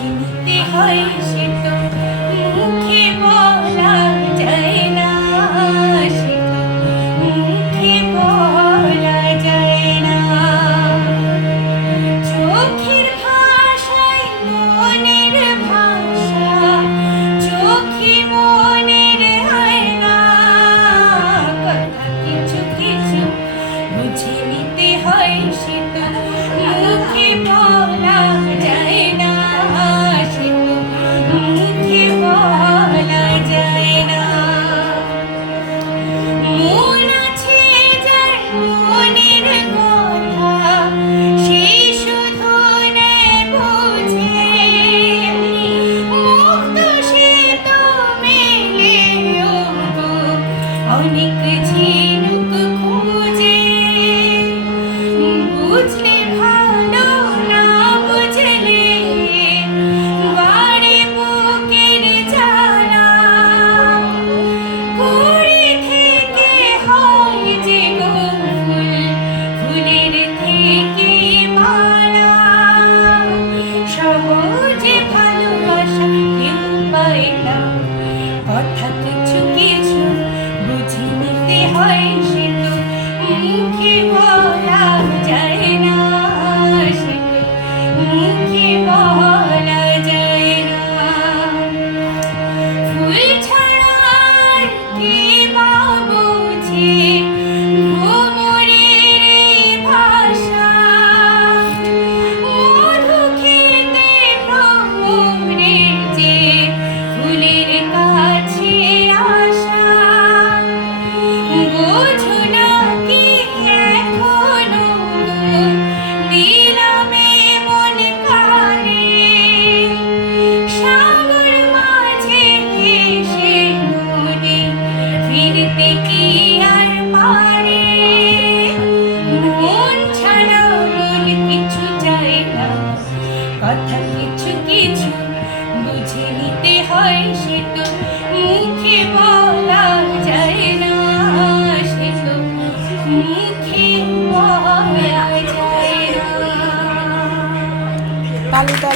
বুঝে নিতে হয় সে তো মুখে বলা যায় না, সে তো মুখে বলা যায় না। চোখের ভাষায় মনের ভাষা, চোখে মনের আয়না, কথা কিছু কিছু বুঝে নিতে হয় সে তো মুখে বলা যায় না, সে তো মুখে বলা যায় না। মন আছে যার মনের কথা, সে শুধু নেয় বুঝে, মুক্ত সে তো মেলে ওগো অনেক ঝিনুক খুঁজে। বুঝলে ভালো, না বুঝলে বাড়ে বুকের জ্বালা। কুড়ি থেকে হয় যে গো ফুল, ফুলের থেকে মালা। সহজে ভালোবাসা কেউ পায় না, কথা কিছু কিছু বুঝে নিতে হয় সে তো মুখে বলা যায় না, সে তো মুখে বলা যায় না। ফুল ছাড়া আর কে বা বোঝে ভ্রমরের ভাষা, মধু খেতে ভ্রমরের যে ফুলের কাছে আসা। বোঝো না কি এখনো দিলামে মন কানে, সাগর মাঝে এসে নদী ফিরতে কি আর পারে। মন ছাড়া মন কিছু চায় না, কথা কিছু কিছু বুঝে নিতে হয় সে তো মুখে বলা